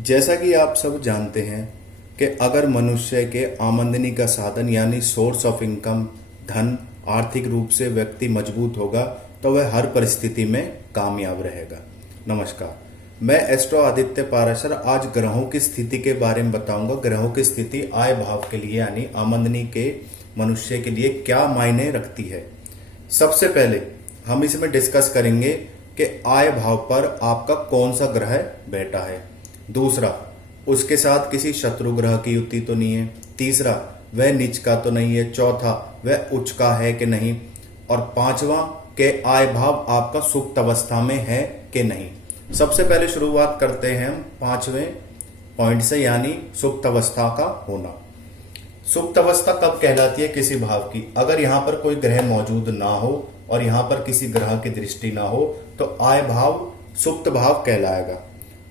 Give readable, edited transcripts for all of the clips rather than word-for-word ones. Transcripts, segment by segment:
जैसा कि आप सब जानते हैं कि अगर मनुष्य के आमदनी का साधन यानी सोर्स ऑफ इनकम धन आर्थिक रूप से व्यक्ति मजबूत होगा तो वह हर परिस्थिति में कामयाब रहेगा। नमस्कार, मैं एस्ट्रो आदित्य पाराशर आज ग्रहों की स्थिति के बारे में बताऊंगा। ग्रहों की स्थिति आय भाव के लिए यानी आमदनी के मनुष्य के लिए क्या मायने रखती है। सबसे पहले हम इसमें डिस्कस करेंगे कि आय भाव पर आपका कौन सा ग्रह बैठा है। दूसरा, उसके साथ किसी शत्रु ग्रह की युति तो नहीं है। तीसरा, वह नीच का तो नहीं है। चौथा, वह उच्च का है कि नहीं। और पांचवा, के आय भाव आपका सुप्त अवस्था में है कि नहीं। सबसे पहले शुरुआत करते हैं हम पांचवें पॉइंट से यानी सुप्त अवस्था का होना। सुप्त अवस्था कब कहलाती है किसी भाव की? अगर यहां पर कोई ग्रह मौजूद ना हो और यहां पर किसी ग्रह की दृष्टि ना हो तो आय भाव सुप्त भाव कहलाएगा।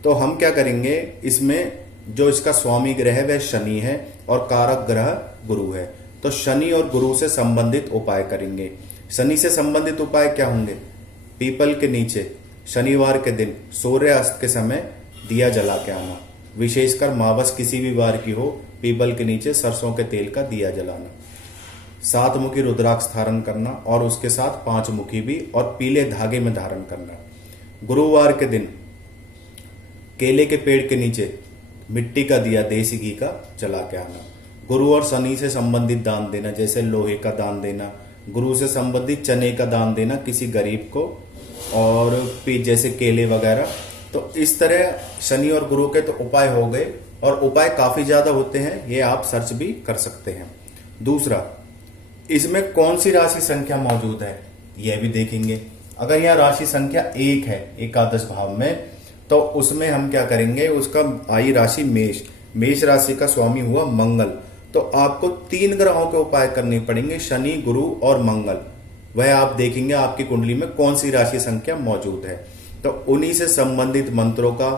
तो हम क्या करेंगे, इसमें जो इसका स्वामी ग्रह है वह शनि है और कारक ग्रह गुरु है। तो शनि और गुरु से संबंधित उपाय करेंगे। शनि से संबंधित उपाय क्या होंगे? पीपल के नीचे शनिवार के दिन सूर्यास्त के समय दिया जला के आना। विशेषकर मावस किसी भी वार की हो, पीपल के नीचे सरसों के तेल का दिया जलाना। 7 मुखी रुद्राक्ष धारण करना और उसके साथ 5 मुखी भी और पीले धागे में धारण करना। गुरुवार के दिन केले के पेड़ के नीचे मिट्टी का दिया देसी घी का जला के आना। गुरु और शनि से संबंधित दान देना, जैसे लोहे का दान देना, गुरु से संबंधित चने का दान देना किसी गरीब को, और जैसे केले वगैरह। तो इस तरह शनि और गुरु के तो उपाय हो गए और उपाय काफी ज्यादा होते हैं, ये आप सर्च भी कर सकते हैं। दूसरा, इसमें कौन सी राशि संख्या मौजूद है यह भी देखेंगे। अगर यह राशि संख्या 1 है एकादश भाव में तो उसमें हम क्या करेंगे, उसका आई राशि मेष, मेष राशि का स्वामी हुआ मंगल। तो आपको 3 ग्रहों के उपाय करने पड़ेंगे, शनि गुरु और मंगल। वह आप देखेंगे आपकी कुंडली में कौन सी राशि संख्या मौजूद है। तो उन्हीं से संबंधित मंत्रों का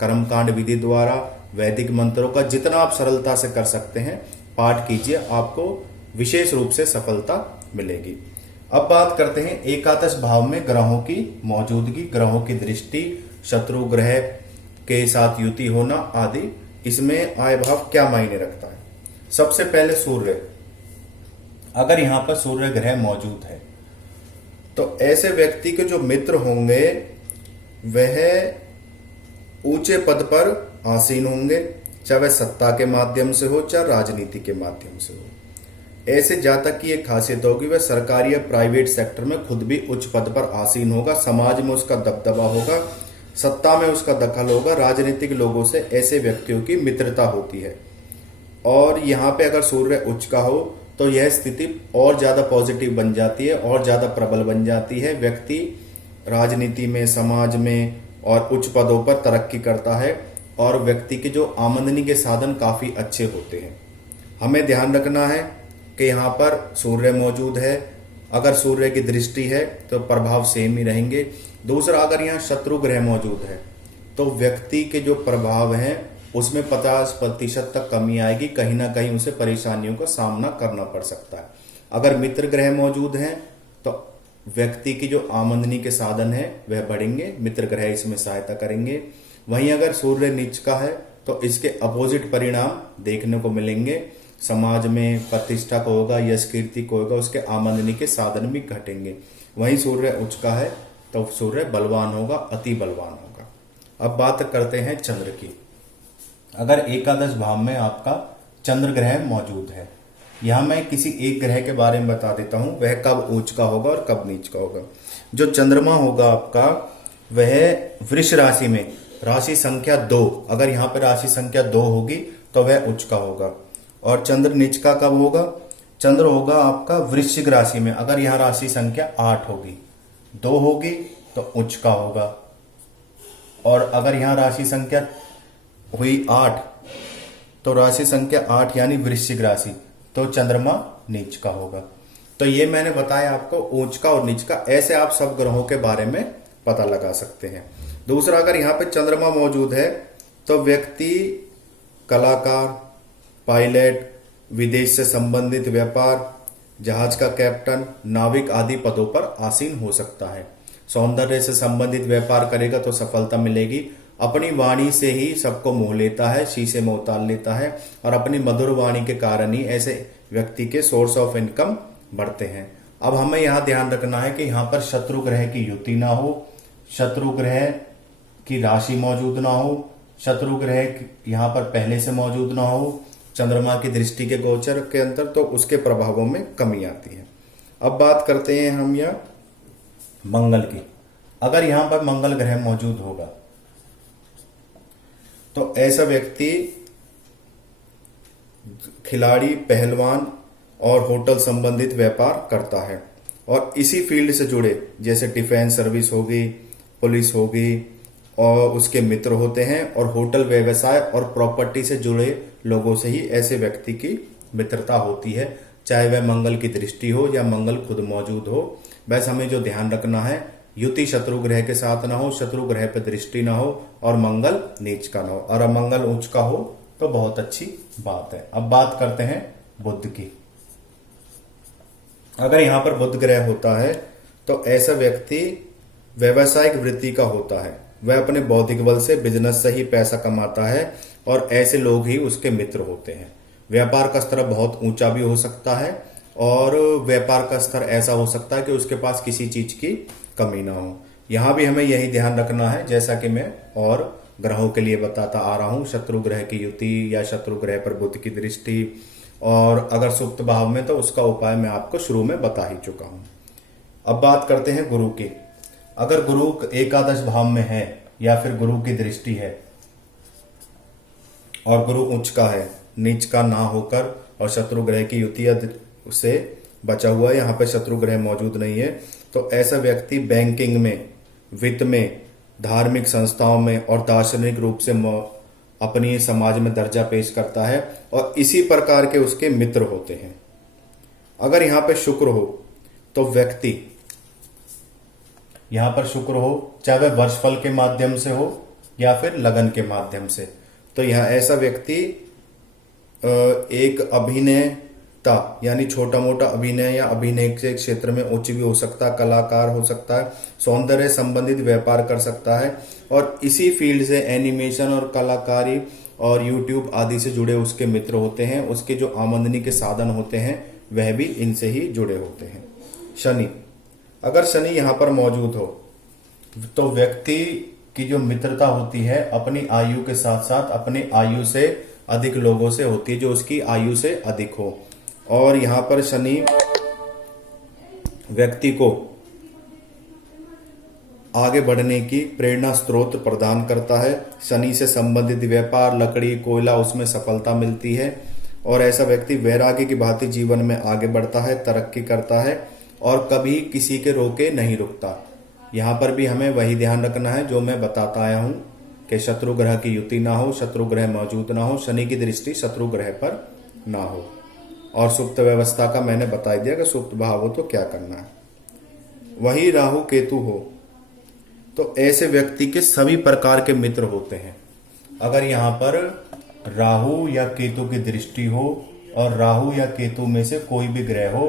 कर्मकांड विधि द्वारा वैदिक मंत्रों का जितना आप सरलता से कर सकते हैं पाठ कीजिए, आपको विशेष रूप से सफलता मिलेगी। अब बात करते हैं एकादश भाव में ग्रहों की मौजूदगी, ग्रहों की दृष्टि, शत्रु ग्रह के साथ युति होना आदि, इसमें आय भाव क्या मायने रखता है। सबसे पहले सूर्य, अगर यहां पर सूर्य ग्रह मौजूद है तो ऐसे व्यक्ति के जो मित्र होंगे वह ऊंचे पद पर आसीन होंगे, चाहे वह सत्ता के माध्यम से हो चाहे राजनीति के माध्यम से हो। ऐसे जातक की एक खासियत होगी वह सरकारी या प्राइवेट सेक्टर में खुद भी उच्च पद पर आसीन होगा, समाज में उसका दबदबा होगा, सत्ता में उसका दखल होगा, राजनीतिक लोगों से ऐसे व्यक्तियों की मित्रता होती है। और यहाँ पे अगर सूर्य उच्च का हो तो यह स्थिति और ज्यादा पॉजिटिव बन जाती है और ज्यादा प्रबल बन जाती है। व्यक्ति राजनीति में, समाज में और उच्च पदों पर तरक्की करता है और व्यक्ति के जो आमदनी के साधन काफी अच्छे होते हैं। हमें ध्यान रखना है कि यहाँ पर सूर्य मौजूद है, अगर सूर्य की दृष्टि है तो प्रभाव सेम ही रहेंगे। दूसरा, अगर यहाँ शत्रु ग्रह मौजूद है तो व्यक्ति के जो प्रभाव हैं उसमें 50% तक कमी आएगी, कहीं ना कहीं उसे परेशानियों का सामना करना पड़ सकता है। अगर मित्र ग्रह मौजूद हैं तो व्यक्ति की जो आमदनी के साधन है वह बढ़ेंगे, मित्र ग्रह इसमें सहायता करेंगे। वहीं अगर सूर्य नीच का है तो इसके अपोजिट परिणाम देखने को मिलेंगे, समाज में प्रतिष्ठा को होगा, यश कीर्ति को होगा, उसके आमदनी के साधन भी घटेंगे। वहीं सूर्य उच्च का है तो सूर्य बलवान होगा, अति बलवान होगा। अब बात करते हैं चंद्र की। अगर एकादश भाव में आपका चंद्र ग्रह मौजूद है, यहां मैं किसी एक ग्रह के बारे में बता देता हूं, वह कब उच्च का होगा और कब नीच का होगा। जो चंद्रमा होगा आपका वह वृष राशि में राशि संख्या 2, अगर यहां पर राशि संख्या 2 होगी तो वह उच्च का होगा। और चंद्र नीच का कब होगा? चंद्र होगा आपका वृश्चिक राशि में, अगर यहां राशि संख्या 8 होगी, 2 होगी तो उच्च का होगा। और अगर यहां राशि संख्या हुई 8 तो राशि संख्या 8 यानी वृश्चिक राशि, तो चंद्रमा नीच का होगा। तो ये मैंने बताया आपको उच्च का और नीच का, ऐसे आप सब ग्रहों के बारे में पता लगा सकते हैं। दूसरा, अगर यहां पे चंद्रमा मौजूद है तो व्यक्ति कलाकार, पायलट, विदेश से संबंधित व्यापार, जहाज का कैप्टन, नाविक आदि पदों पर आसीन हो सकता है। सौंदर्य से संबंधित व्यापार करेगा तो सफलता मिलेगी। अपनी वाणी से ही सबको मोह लेता है, शीशे में उतार लेता है, और अपनी मधुर वाणी के कारण ही ऐसे व्यक्ति के सोर्स ऑफ इनकम बढ़ते हैं। अब हमें यहाँ ध्यान रखना है कि यहाँ पर शत्रु ग्रह की युति ना हो, शत्रु ग्रह की राशि मौजूद ना हो, शत्रु ग्रह यहाँ पर पहले से मौजूद ना हो, चंद्रमा की दृष्टि के गोचर के अंतर, तो उसके प्रभावों में कमी आती है। अब बात करते हैं हम यहाँ मंगल की। अगर यहाँ पर मंगल ग्रह मौजूद होगा तो ऐसा व्यक्ति खिलाड़ी, पहलवान और होटल संबंधित व्यापार करता है, और इसी फील्ड से जुड़े जैसे डिफेंस सर्विस होगी, पुलिस होगी, और उसके मित्र होते हैं, और होटल व्यवसाय और प्रॉपर्टी से जुड़े लोगों से ही ऐसे व्यक्ति की मित्रता होती है, चाहे वह मंगल की दृष्टि हो या मंगल खुद मौजूद हो। बस हमें जो ध्यान रखना है, युति शत्रु ग्रह के साथ ना हो, शत्रु ग्रह पर दृष्टि ना हो, और मंगल नीच का ना हो, और मंगल उच्च का हो तो बहुत अच्छी बात है। अब बात करते हैं बुध की। अगर यहां पर बुध ग्रह होता है तो ऐसा व्यक्ति व्यवसायिक वृत्ति का होता है, वह अपने बौद्धिक बल से, बिजनेस से ही पैसा कमाता है, और ऐसे लोग ही उसके मित्र होते हैं। व्यापार का स्तर बहुत ऊंचा भी हो सकता है, और व्यापार का स्तर ऐसा हो सकता है कि उसके पास किसी चीज की कमी ना हो। यहां भी हमें यही ध्यान रखना है, जैसा कि मैं और ग्रहों के लिए बताता आ रहा हूं, शत्रु ग्रह की युति या शत्रु ग्रह पर बुध की दृष्टि, और अगर सुप्त भाव में तो उसका उपाय मैं आपको शुरू में बता ही चुका हूं। अब बात करते हैं गुरु की। अगर गुरु एकादश भाव में है या फिर गुरु की दृष्टि है और गुरु उच्च का है, नीच का ना होकर, और शत्रु ग्रह की युति से बचा हुआ है, यहाँ पे शत्रु ग्रह मौजूद नहीं है, तो ऐसा व्यक्ति बैंकिंग में, वित्त में, धार्मिक संस्थाओं में और दार्शनिक रूप से अपनी समाज में दर्जा पेश करता है, और इसी प्रकार के उसके मित्र होते हैं। अगर यहाँ पे शुक्र हो तो व्यक्ति, यहां पर शुक्र हो, चाहे वह वर्षफल के माध्यम से हो या फिर लगन के माध्यम से, तो यह ऐसा व्यक्ति एक अभिनेता यानी छोटा मोटा अभिनय या अभिनय के क्षेत्र में उच्च भी हो सकता है, कलाकार हो सकता है, सौंदर्य संबंधित व्यापार कर सकता है, और इसी फील्ड से एनिमेशन और कलाकारी और यूट्यूब आदि से जुड़े उसके मित्र होते हैं। उसके जो आमदनी के साधन होते हैं वह भी इनसे ही जुड़े होते हैं। शनि, अगर शनि यहां पर मौजूद हो तो व्यक्ति की जो मित्रता होती है अपनी आयु के साथ साथ अपनी आयु से अधिक लोगों से होती है, जो उसकी आयु से अधिक हो, और यहां पर शनि व्यक्ति को आगे बढ़ने की प्रेरणा स्रोत प्रदान करता है। शनि से संबंधित व्यापार, लकड़ी, कोयला, उसमें सफलता मिलती है, और ऐसा व्यक्ति वैराग्य की भांति जीवन में आगे बढ़ता है, तरक्की करता है, और कभी किसी के रोके नहीं रुकता। यहाँ पर भी हमें वही ध्यान रखना है जो मैं बताता आया हूँ कि शत्रु ग्रह की युति ना हो, शत्रु ग्रह मौजूद ना हो, शनि की दृष्टि शत्रु ग्रह पर ना हो, और सुप्त व्यवस्था का मैंने बता दिया कि सुप्त भाव हो तो क्या करना है। वही राहु केतु हो तो ऐसे व्यक्ति के सभी प्रकार के मित्र होते हैं। अगर यहाँ पर राहु या केतु की दृष्टि हो और राहु या केतु में से कोई भी ग्रह हो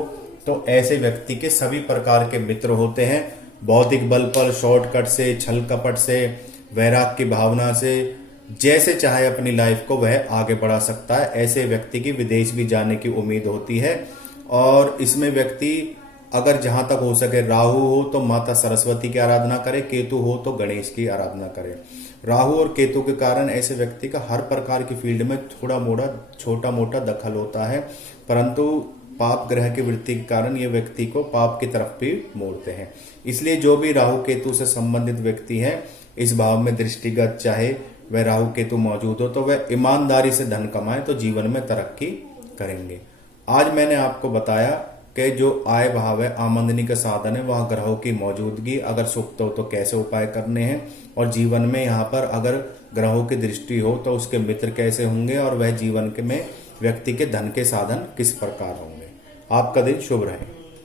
तो ऐसे व्यक्ति के सभी प्रकार के मित्र होते हैं। बौद्धिक बल पर, शॉर्टकट से, छल कपट से, वैराग की भावना से, जैसे चाहे अपनी लाइफ को वह आगे बढ़ा सकता है। ऐसे व्यक्ति की विदेश भी जाने की उम्मीद होती है, और इसमें व्यक्ति अगर जहां तक हो सके राहु हो तो माता सरस्वती की आराधना करे, केतु हो तो गणेश की आराधना करे। राहु और केतु के कारण ऐसे व्यक्ति का हर प्रकार की फील्ड में छोटा मोटा दखल होता है, परंतु पाप ग्रह की वृत्ति के कारण ये व्यक्ति को पाप की तरफ भी मोड़ते हैं। इसलिए जो भी राहु केतु से संबंधित व्यक्ति है, इस भाव में दृष्टिगत चाहे वह राहु केतु मौजूद हो तो वह ईमानदारी से धन कमाए तो जीवन में तरक्की करेंगे। आज मैंने आपको बताया कि जो आय भाव है, आमदनी का साधन है, वह ग्रहों की मौजूदगी अगर सुप्त हो तो कैसे उपाय करने हैं, और जीवन में यहाँ पर अगर ग्रहों की दृष्टि हो तो उसके मित्र कैसे होंगे, और वह जीवन में व्यक्ति के धन के साधन किस प्रकार होंगे। आपका दिन शुभ रहे।